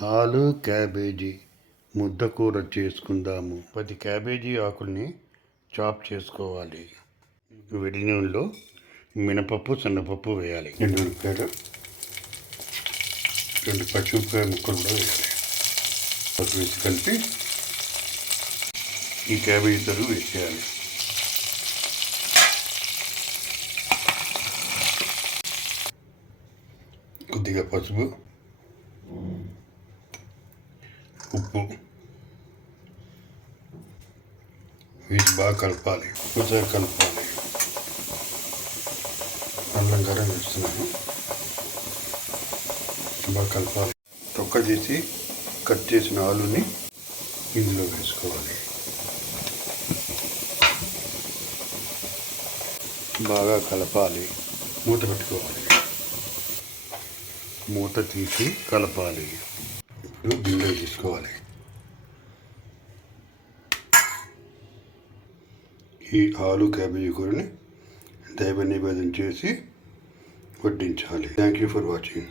ఆలు క్యాబేజీ ముద్దకూర చేసుకుందాము. పది క్యాబేజీ ఆకుల్ని చాప్ చేసుకోవాలి. వేడి నూనెలో మినపప్పు సన్నపప్పు వేయాలి. రెండు ఉల్లిపాయలు రెండు పచ్చిమిరపకాయ ముక్కలు కూడా వేయాలి. పసుపు వేసి కలిపి ఈ క్యాబేజీ తరుగు వేసేయాలి. కొద్దిగా పసుపు ఉప్పు. వీటి బాగా కలపాలి. ఉప్పుతో కలపాలి. అల్లం గరం వేస్తున్నాను. బాగా కలపాలి. తొక్క తీసి కట్ చేసిన ఆలుని ఇందులో వేసుకోవాలి. బాగా కలపాలి. మూత పెట్టుకోవాలి. మూత తీసి కలపాలి. గిన్నె తీసుకోవాలి ఈ ఆలు క్యాబేజీ కూరని దైవ నివేదన చేసి వడ్డించాలి. Thank you for watching